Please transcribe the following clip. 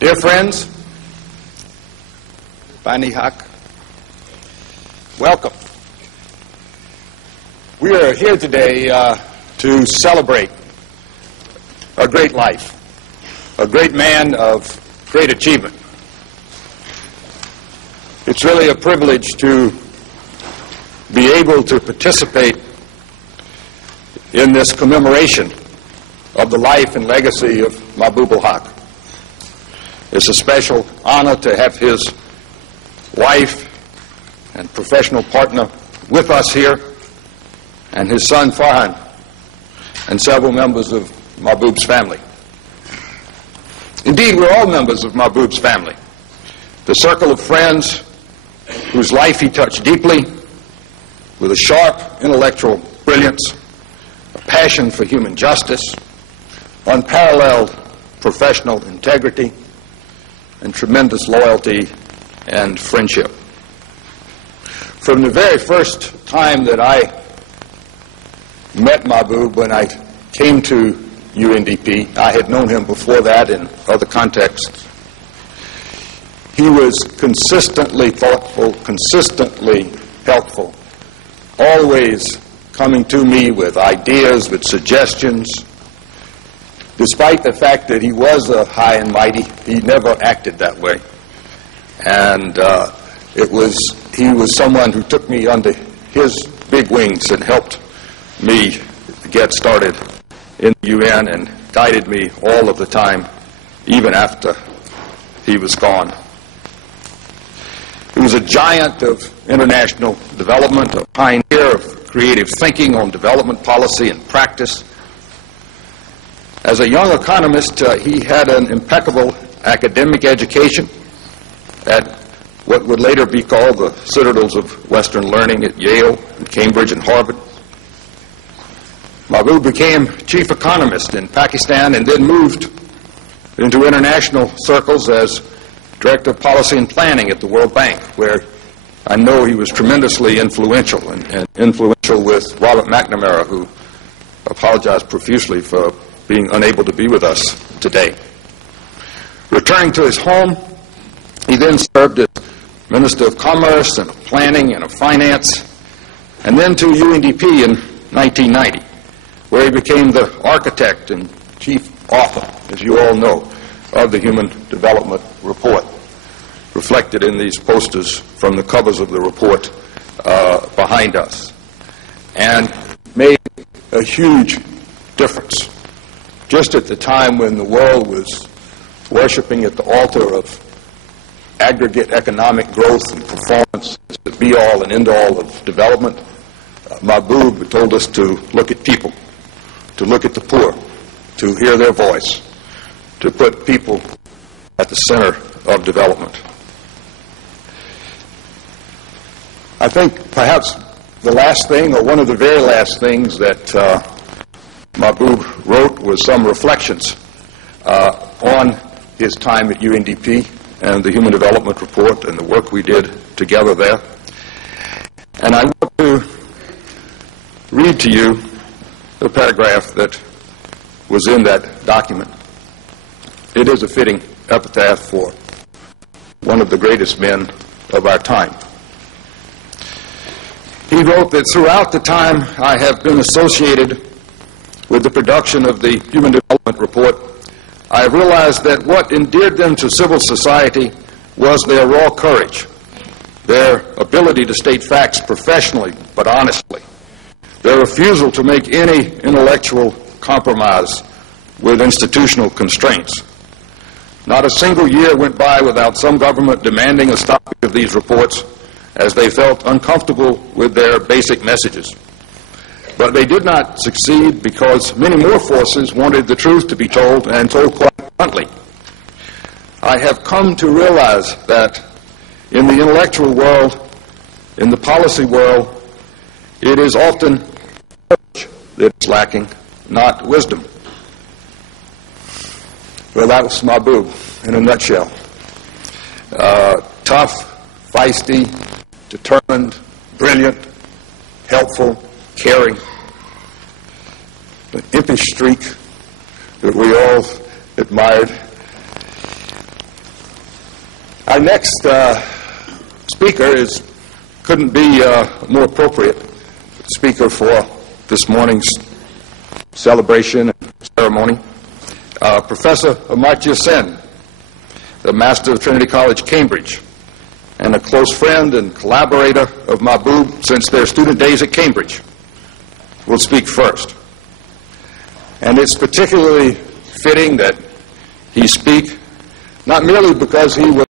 Dear friends, Dr Haq, welcome. We are here today to celebrate a great life, a great man of great achievement. It's really a privilege to be able to participate in this commemoration of the life and legacy of Dr Haq. It's a special honor to have his wife and professional partner with us here, and his son Farhan, and several members of Mahbub's family. Indeed, we're all members of Mahbub's family, the circle of friends whose life he touched deeply with a sharp intellectual brilliance, a passion for human justice, unparalleled professional integrity, and tremendous loyalty and friendship. From the very first time that I met Mahbub, when I came to UNDP, I had known him before that in other contexts. He was consistently thoughtful, consistently helpful, always coming to me with ideas, with suggestions. Despite the fact that he was a high and mighty, he never acted that way. And he was someone who took me under his big wings and helped me get started in the UN and guided me all of the time, even after he was gone. He was a giant of international development, a pioneer of creative thinking on development policy and practice. As a young economist, he had an impeccable academic education at what would later be called the citadels of Western learning at Yale, and Cambridge, and Harvard. Mahbub became chief economist in Pakistan and then moved into international circles as director of policy and planning at the World Bank, where I know he was tremendously influential, and influential with Robert McNamara, who apologized profusely for being unable to be with us today. Returning to his home, he then served as Minister of Commerce and of Planning and of Finance, and then to UNDP in 1990, where he became the architect and chief author, as you all know, of the Human Development Report, reflected in these posters from the covers of the report behind us, and made a huge difference. Just at the time when the world was worshiping at the altar of aggregate economic growth and performance as the be-all and end-all of development, Mahbub told us to look at people, to look at the poor, to hear their voice, to put people at the center of development. I think perhaps the last thing, or one of the very last things that Mahbub wrote was some reflections on his time at UNDP and the Human Development Report and the work we did together there. And I want to read to you the paragraph that was in that document. It is a fitting epitaph for one of the greatest men of our time. He wrote that throughout the time I have been associated with the production of the Human Development Report, I have realized that what endeared them to civil society was their raw courage, their ability to state facts professionally but honestly, their refusal to make any intellectual compromise with institutional constraints. Not a single year went by without some government demanding a copy of these reports, as they felt uncomfortable with their basic messages. But they did not succeed because many more forces wanted the truth to be told, and told quite bluntly. I have come to realize that in the intellectual world, in the policy world, it is often courage that is lacking, not wisdom. Well, that was Mahbub in a nutshell. Tough, feisty, determined, brilliant, helpful, caring, an impish streak that we all admired. Our next speaker couldn't be more appropriate speaker for this morning's celebration and ceremony. Professor Amartya Sen, the Master of Trinity College, Cambridge, and a close friend and collaborator of Mahbub since their student days at Cambridge, will speak first. And it's particularly fitting that he speak not merely because he was